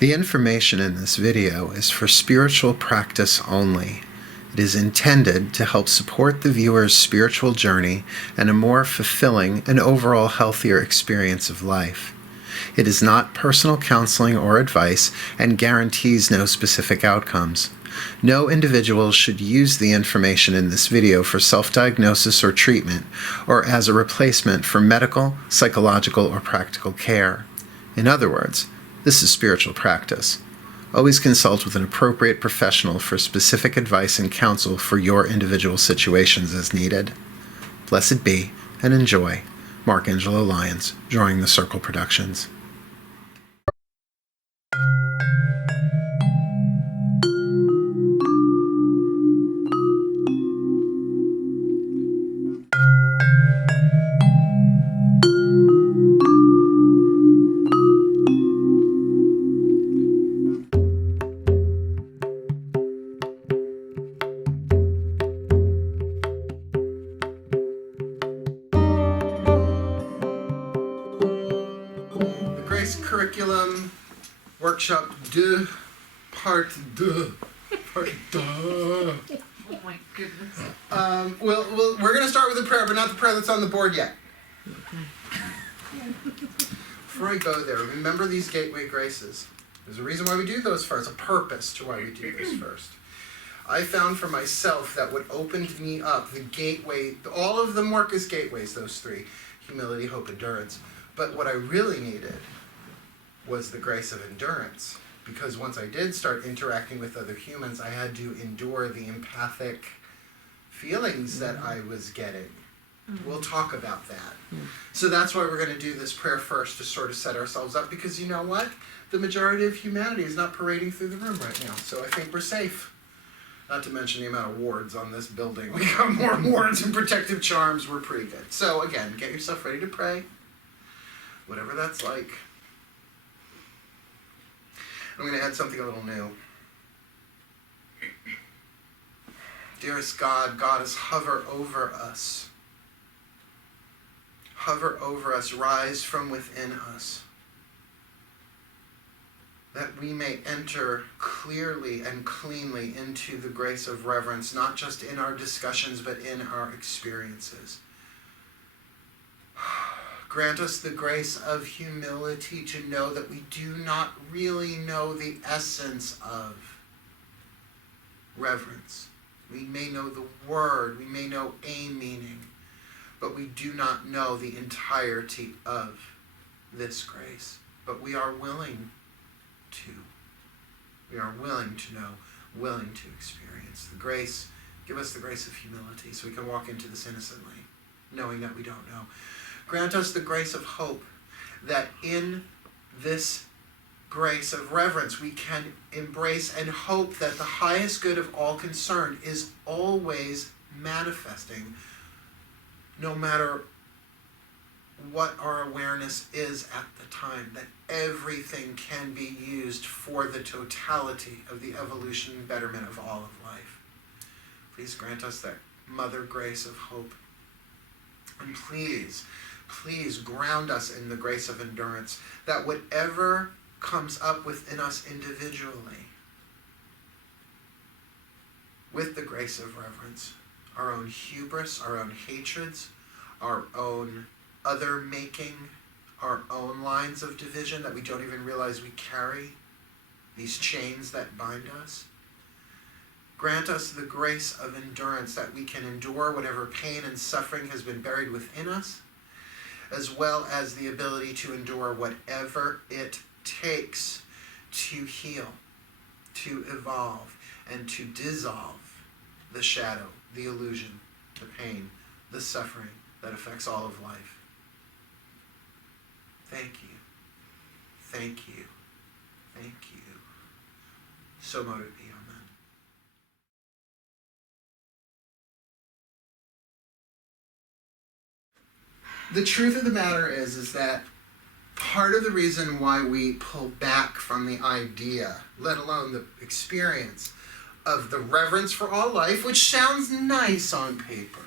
The information in this video is for spiritual practice only. It is intended to help support the viewer's spiritual journey and a more fulfilling and overall healthier experience of life. It is not personal counseling or advice and guarantees no specific outcomes. No individual should use the information in this video for self-diagnosis or treatment, or as a replacement for medical, psychological, or practical care. In other words, this is spiritual practice. Always consult with an appropriate professional for specific advice and counsel for your individual situations as needed. Blessed be, and enjoy. Mark Angelo Lyons, Drawing the Circle Productions. Curriculum, workshop 2, part 2. Oh my goodness. We're going to start with a prayer, but not the prayer that's on the board yet. Before I go there, remember these gateway graces. There's a reason why we do those first, a purpose to why we do this first. I found for myself that what opened me up, the gateway, all of them work as gateways, those 3, humility, hope, endurance. But what I really needed was the grace of endurance, because once I did start interacting with other humans, I had to endure the empathic feelings that I was getting. We'll talk about that. So that's why we're going to do this prayer first, to sort of set ourselves up, because you know what? The majority of humanity is not parading through the room right now, so I think we're safe. Not to mention the amount of wards on this building. We got more wards and protective charms. We're pretty good. So again, get yourself ready to pray, whatever that's like. I'm going to add something a little new. Dearest God, Goddess, hover over us. Hover over us, rise from within us, that we may enter clearly and cleanly into the grace of reverence, not just in our discussions, but in our experiences. Grant us the grace of humility to know that we do not really know the essence of reverence. We may know the word, we may know a meaning, but we do not know the entirety of this grace. But we are willing to. We are willing to know, willing to experience the grace. Give us the grace of humility so we can walk into this innocently, knowing that we don't know. Grant us the grace of hope, that in this grace of reverence we can embrace and hope that the highest good of all concerned is always manifesting, no matter what our awareness is at the time, that everything can be used for the totality of the evolution and betterment of all of life. Please grant us that mother grace of hope. And please ground us in the grace of endurance, that whatever comes up within us individually, with the grace of reverence, our own hubris, our own hatreds, our own other making, our own lines of division that we don't even realize we carry, these chains that bind us. Grant us the grace of endurance, that we can endure whatever pain and suffering has been buried within us, as well as the ability to endure whatever it takes to heal, to evolve, and to dissolve the shadow, the illusion, the pain, the suffering that affects all of life. Thank you. Thank you. Thank you. So mote it be. Amen. The truth of the matter is that part of the reason why we pull back from the idea, let alone the experience, of the reverence for all life, which sounds nice on paper,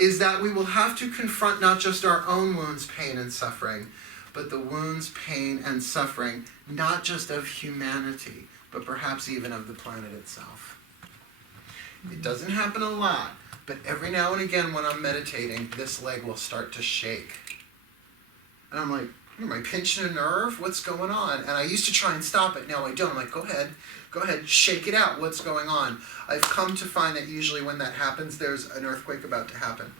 is that we will have to confront not just our own wounds, pain, and suffering, but the wounds, pain, and suffering, not just of humanity, but perhaps even of the planet itself. It doesn't happen a lot, but every now and again when I'm meditating, this leg will start to shake. And I'm like, am I pinching a nerve? What's going on? And I used to try and stop it. Now I don't. I'm like, go ahead, shake it out. What's going on? I've come to find that usually when that happens, there's an earthquake about to happen.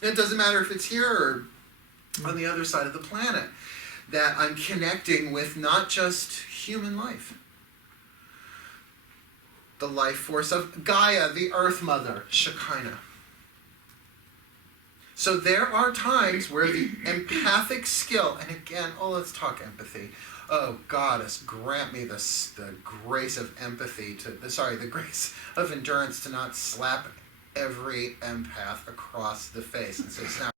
And it doesn't matter if it's here or on the other side of the planet, that I'm connecting with not just human life. The life force of Gaia, the Earth Mother, Shekinah. So there are times where the empathic skill, and again, let's talk empathy. Oh, Goddess, grant me the grace of empathy, the grace of endurance to not slap every empath across the face and say, snap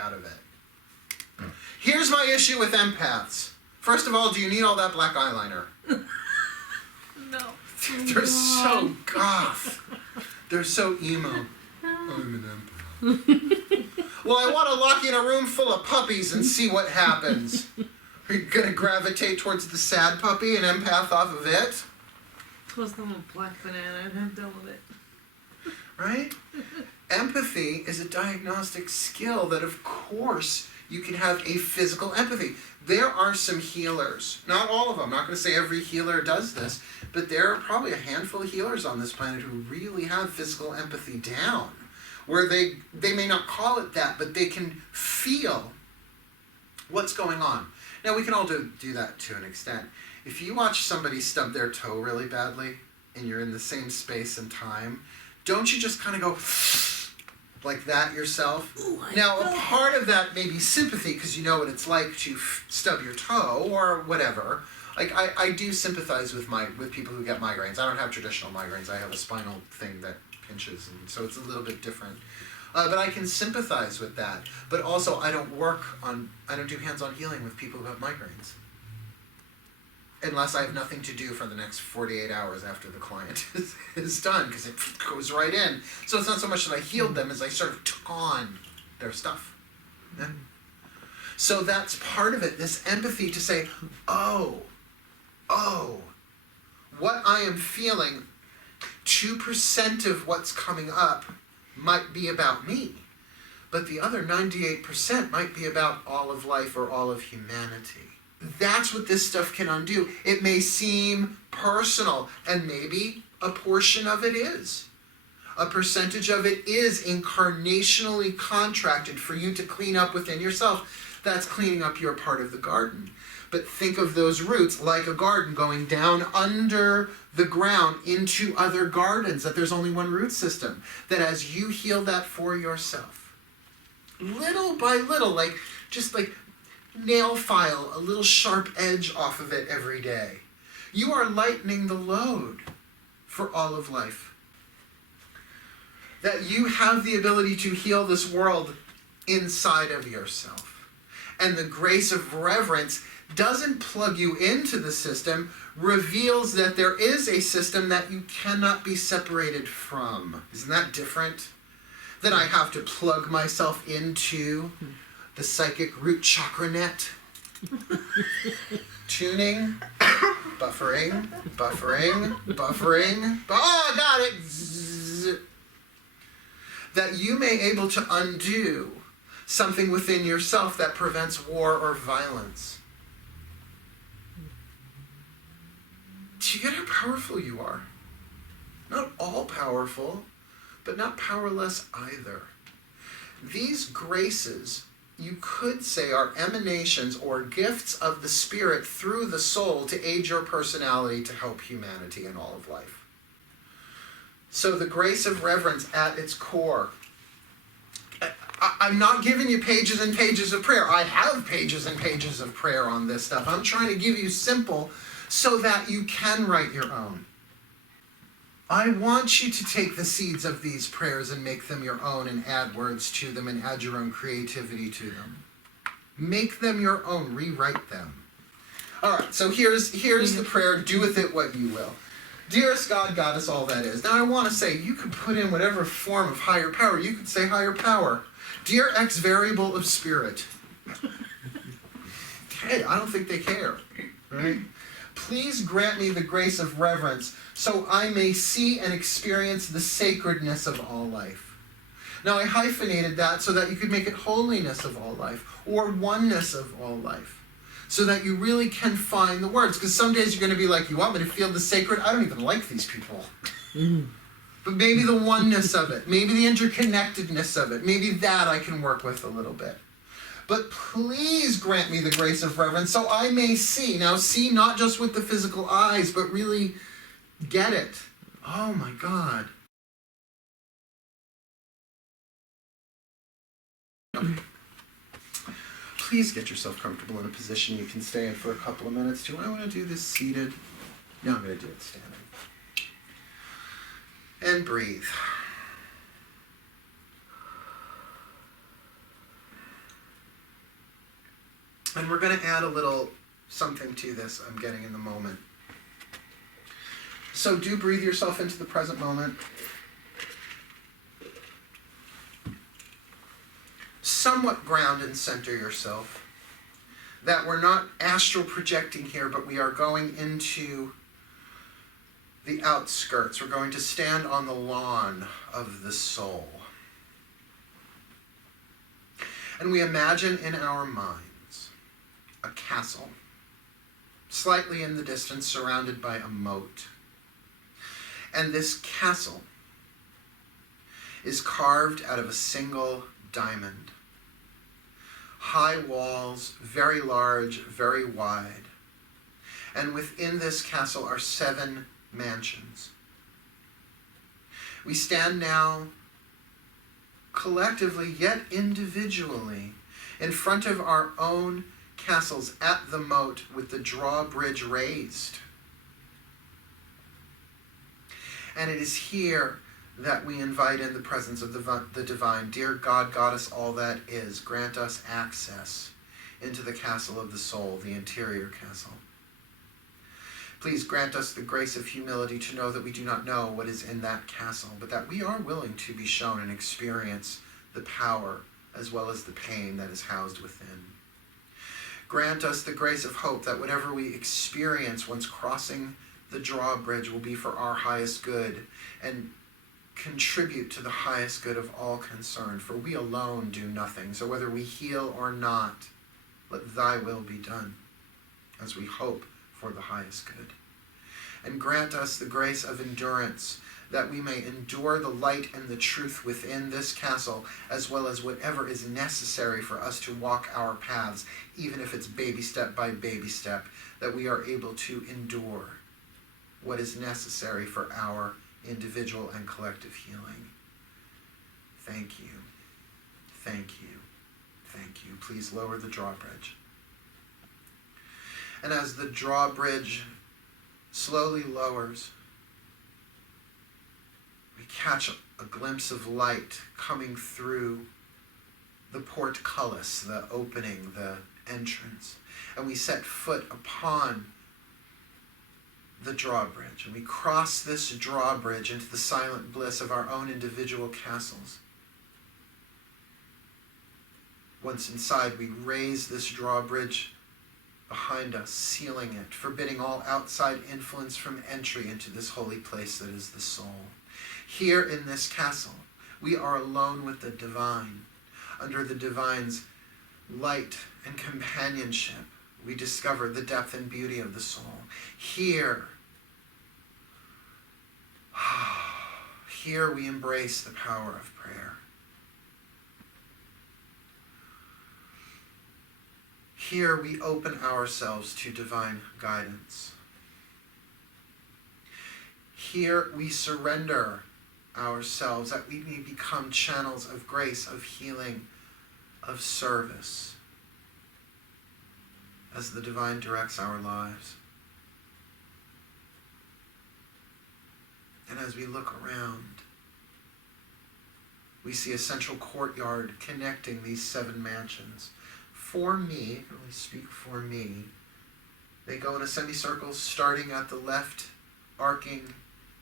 out of it. Here's my issue with empaths. First of all, do you need all that black eyeliner? No. They're so goth. They're so emo. I'm an empath. Well, I want to lock you in a room full of puppies and see what happens. Are you going to gravitate towards the sad puppy and empath off of it? Plus them a black banana and I'm done with it. Right? Empathy is a diagnostic skill that, of course, you can have a physical empathy. There are some healers, not all of them, I'm not going to say every healer does this, but there are probably a handful of healers on this planet who really have physical empathy down, where they may not call it that, but they can feel what's going on. Now, we can all do that to an extent. If you watch somebody stub their toe really badly, and you're in the same space and time, don't you just kind of go like that yourself? Ooh, now, a part of that may be sympathy, because you know what it's like to stub your toe or whatever. Like, I do sympathize with people who get migraines. I don't have traditional migraines. I have a spinal thing that pinches, and so it's a little bit different. But I can sympathize with that. But also, I don't do hands-on healing with people who have migraines. Unless I have nothing to do for the next 48 hours after the client is done, because it goes right in. So it's not so much that I healed them as I sort of took on their stuff. Yeah? So that's part of it, this empathy to say, oh, what I am feeling, 2% of what's coming up might be about me, but the other 98% might be about all of life or all of humanity. That's what this stuff can undo. It may seem personal, and maybe a portion of it is. A percentage of it is incarnationally contracted for you to clean up within yourself. That's cleaning up your part of the garden. But think of those roots like a garden going down under the ground into other gardens, that there's only one root system. That as you heal that for yourself, little by little, just like nail file a little sharp edge off of it every day, you are lightening the load for all of life. That you have the ability to heal this world inside of yourself. And the grace of reverence doesn't plug you into the system, reveals that there is a system that you cannot be separated from. Isn't that different? That I have to plug myself into the psychic root chakra net. Tuning, buffering. Oh, got it. Zzz. That you may able to undo something within yourself that prevents war or violence. Do you get how powerful you are? Not all powerful, but not powerless either. These graces, you could say, are emanations or gifts of the spirit through the soul to aid your personality to help humanity in all of life. So the grace of reverence at its core. I'm not giving you pages and pages of prayer. I have pages and pages of prayer on this stuff. I'm trying to give you simple so that you can write your own. I want you to take the seeds of these prayers and make them your own and add words to them and add your own creativity to them. Make them your own. Rewrite them. All right, so here's the prayer. Do with it what you will. Dearest God, Goddess, all that is. Now I want to say, you could put in whatever form of higher power. You could say higher power. Dear X variable of spirit. hey, I don't think they care. Right? Please grant me the grace of reverence so I may see and experience the sacredness of all life. Now I hyphenated that so that you could make it holiness of all life or oneness of all life, so that you really can find the words. Because some days you're going to be like, you want me to feel the sacred? I don't even like these people. But maybe the oneness of it, maybe the interconnectedness of it, maybe that I can work with a little bit. But please grant me the grace of reverence so I may see. Now see not just with the physical eyes, but really get it. Oh my God. Please get yourself comfortable in a position you can stay in for a couple of minutes. Do I want to do this seated? No, I'm going to do it standing. And breathe. And we're going to add a little something to this I'm getting in the moment. So do breathe yourself into the present moment. Somewhat ground and center yourself. That we're not astral projecting here, but we are going into the outskirts. We're going to stand on the lawn of the soul. And we imagine in our minds a castle, slightly in the distance, surrounded by a moat. And this castle is carved out of a single diamond. High walls, very large, very wide. And within this castle are 7 mansions. We stand now collectively yet individually in front of our own castles at the moat with the drawbridge raised. And it is here that we invite in the presence of the divine. Dear God, Goddess, all that is, grant us access into the castle of the soul, the interior castle. Please grant us the grace of humility to know that we do not know what is in that castle, but that we are willing to be shown and experience the power as well as the pain that is housed within. Grant us the grace of hope that whatever we experience once crossing the drawbridge will be for our highest good and contribute to the highest good of all concerned, for we alone do nothing. So whether we heal or not, let thy will be done, as we hope for the highest good. And grant us the grace of endurance, that we may endure the light and the truth within this castle, as well as whatever is necessary for us to walk our paths, even if it's baby step by baby step, that we are able to endure what is necessary for our individual and collective healing. Thank you. Thank you. Thank you. Please lower the drawbridge. And as the drawbridge slowly lowers, we catch a glimpse of light coming through the portcullis, the opening, the entrance. And we set foot upon the drawbridge, and we cross this drawbridge into the silent bliss of our own individual castles. Once inside, we raise this drawbridge behind us, sealing it, forbidding all outside influence from entry into this holy place that is the soul. Here in this castle, we are alone with the divine. Under the divine's light and companionship, we discover the depth and beauty of the soul. Here we embrace the power of prayer. Here we open ourselves to divine guidance. Here we surrender ourselves that we may become channels of grace, of healing, of service, as the divine directs our lives. And as we look around, we see a central courtyard connecting these 7 mansions. For me, I can only speak for me, they go in a semicircle starting at the left, arcing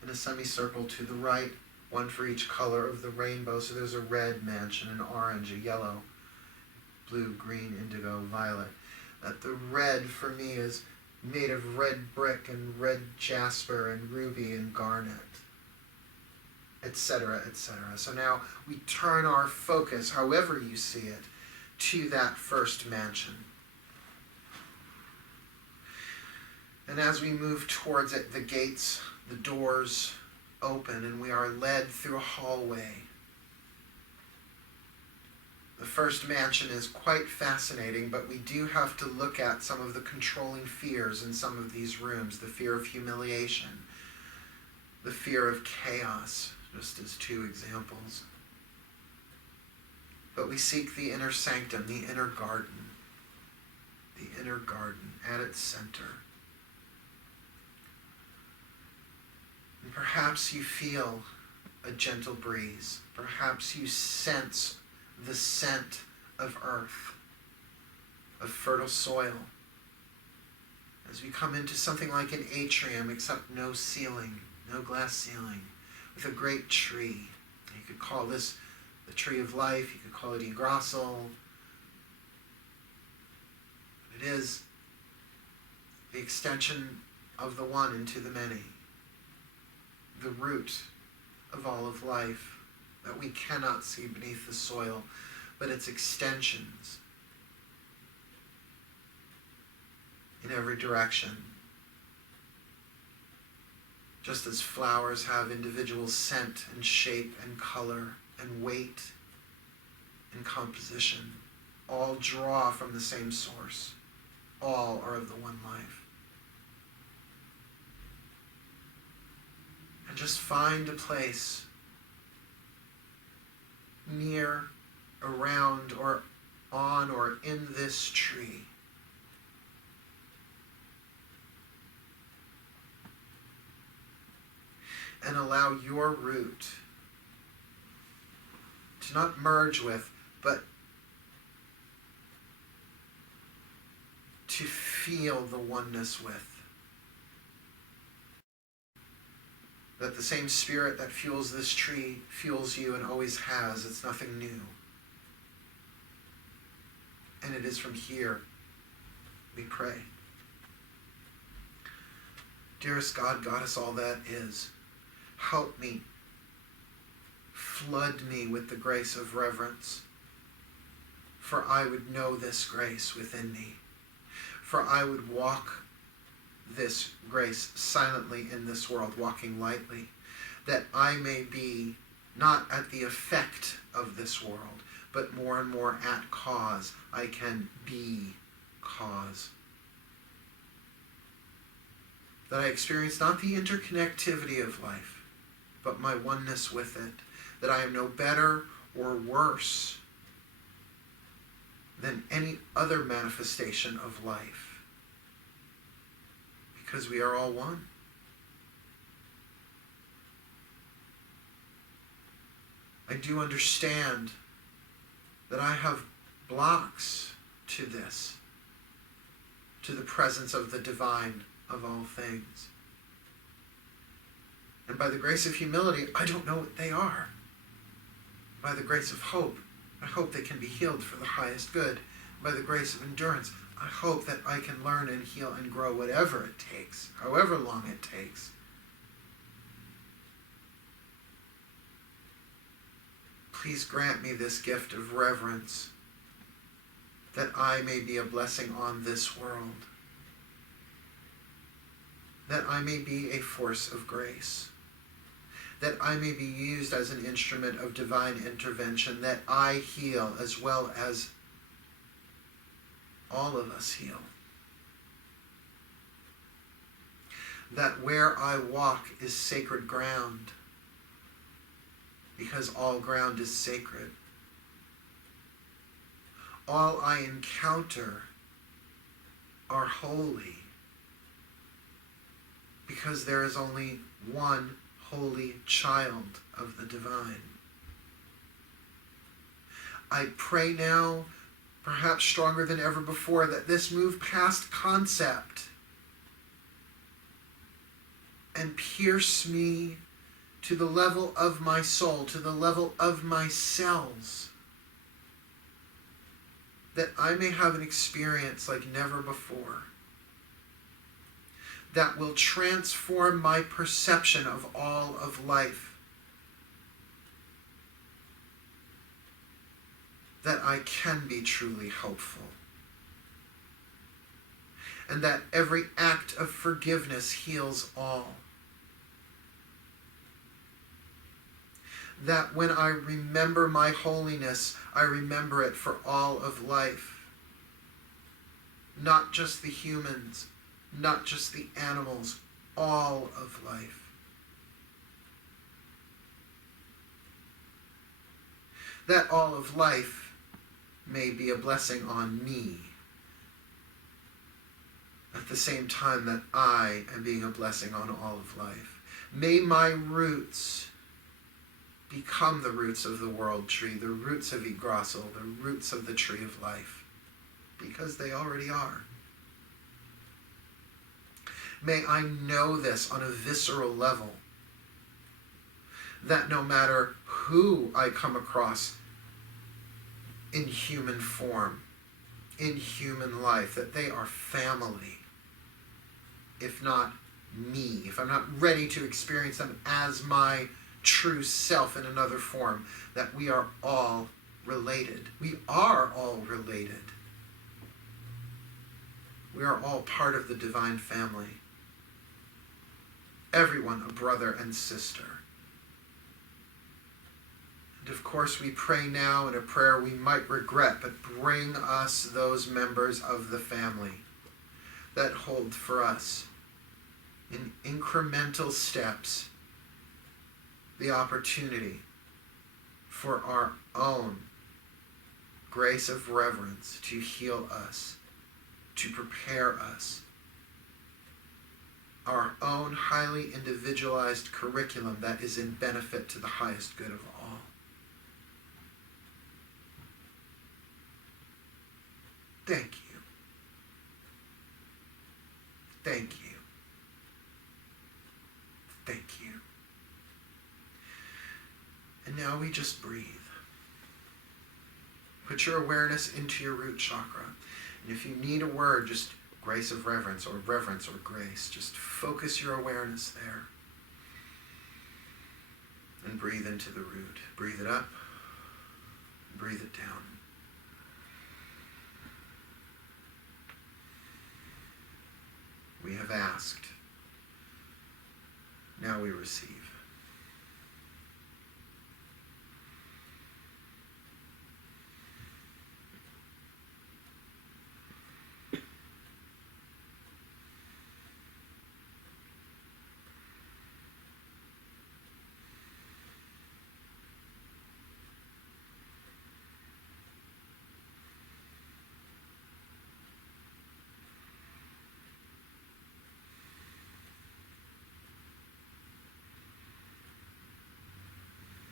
in a semicircle to the right, one for each color of the rainbow. So there's a red mansion, an orange, a yellow, blue, green, indigo, violet. That the red for me is made of red brick and red jasper and ruby and garnet, etc., etc. So now we turn our focus, however you see it, to that first mansion. And as we move towards it, the gates, the doors open, and we are led through a hallway. The first mansion is quite fascinating, but we do have to look at some of the controlling fears in some of these rooms. The fear of humiliation, the fear of chaos, just as two examples. But we seek the inner sanctum, the inner garden at its center. And perhaps you feel a gentle breeze. Perhaps you sense the scent of earth, of fertile soil. As we come into something like an atrium, except no ceiling, no glass ceiling, with a great tree. You could call this the tree of life, you could call it Yggdrasil. It is the extension of the one into the many, the root of all of life that we cannot see beneath the soil, but its extensions in every direction. Just as flowers have individual scent and shape and color and weight and composition, all draw from the same source. All are of the one life. And just find a place near, around, or on, or in this tree and allow your root to not merge with, but to feel the oneness with. That the same spirit that fuels this tree fuels you and always has. It's nothing new. And it is from here we pray. Dearest God, Goddess, all that is, help me, flood me with the grace of reverence, for I would know this grace within me, for I would walk this grace silently in this world, walking lightly, that I may be not at the effect of this world, but more and more at cause. I can be cause. That I experience not the interconnectivity of life, but my oneness with it. That I am no better or worse than any other manifestation of life. Because we are all one. I do understand that I have blocks to this, to the presence of the divine of all things. And by the grace of humility, I don't know what they are. By the grace of hope, I hope they can be healed for the highest good. By the grace of endurance, I hope that I can learn and heal and grow whatever it takes, however long it takes. Please grant me this gift of reverence, that I may be a blessing on this world, that I may be a force of grace, that I may be used as an instrument of divine intervention, that I heal as well as all of us heal. That where I walk is sacred ground, because all ground is sacred. All I encounter are holy, because there is only one holy child of the divine. I pray now, perhaps stronger than ever before, that this move past concept and pierce me to the level of my soul, to the level of my cells. that I may have an experience like never before, that will transform my perception of all of life, that I can be truly helpful, and that every act of forgiveness heals all. That when I remember my holiness, I remember it for all of life. Not just the humans, not just the animals, all of life. That all of life may be a blessing on me, at the same time that I am being a blessing on all of life. May my roots become the roots of the world tree, the roots of Yggdrasil, the roots of the tree of life, because they already are. May I know this on a visceral level, that no matter who I come across in human form, in human life, that they are family, if not me, if I'm not ready to experience them as my true self in another form, that we are all related. We are all related. We are all part of the divine family. Everyone a brother and sister. And of course we pray now in a prayer we might regret, but bring us those members of the family that hold for us in incremental steps the opportunity for our own grace of reverence to heal us, to prepare us, our own highly individualized curriculum that is in benefit to the highest good of all. Thank you. Thank you. Thank you. And now we just breathe. Put your awareness into your root chakra. And if you need a word, just grace of reverence or grace. Just focus your awareness there. And breathe into the root. Breathe it up. Breathe it down. We have asked. Now we receive.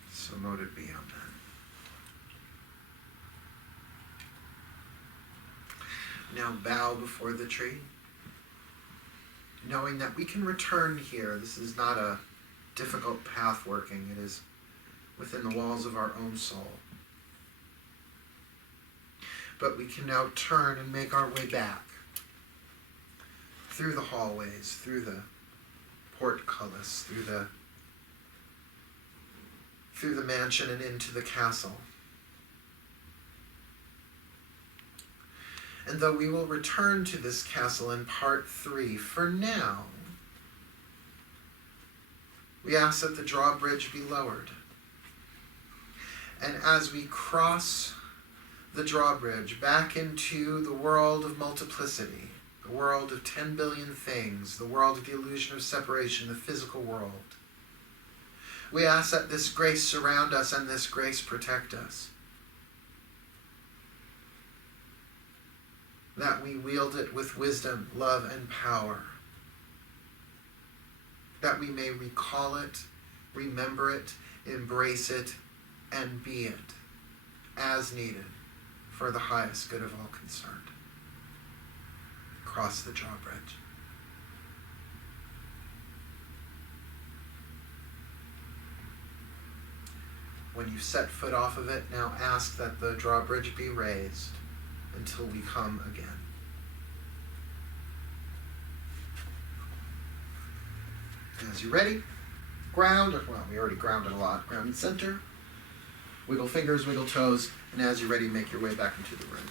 So mote it be, amen. Now bow before the tree, knowing that we can return here. This is not a difficult path working. It is within the walls of our own soul. But we can now turn and make our way back through the hallways, through the portcullis, through the mansion and into the castle. And though we will return to this castle in part 3, for now, we ask that the drawbridge be lowered. And as we cross the drawbridge back into the world of multiplicity, the world of 10 billion things, the world of the illusion of separation, the physical world, we ask that this grace surround us and this grace protect us. That we wield it with wisdom, love, and power. That we may recall it, remember it, embrace it, and be it as needed for the highest good of all concerned. Cross the drawbridge. When you set foot off of it, now ask that the drawbridge be raised until we come again. As you're ready, ground, well, we already grounded a lot. Ground and center. Wiggle fingers, wiggle toes, and as you're ready, make your way back into the room.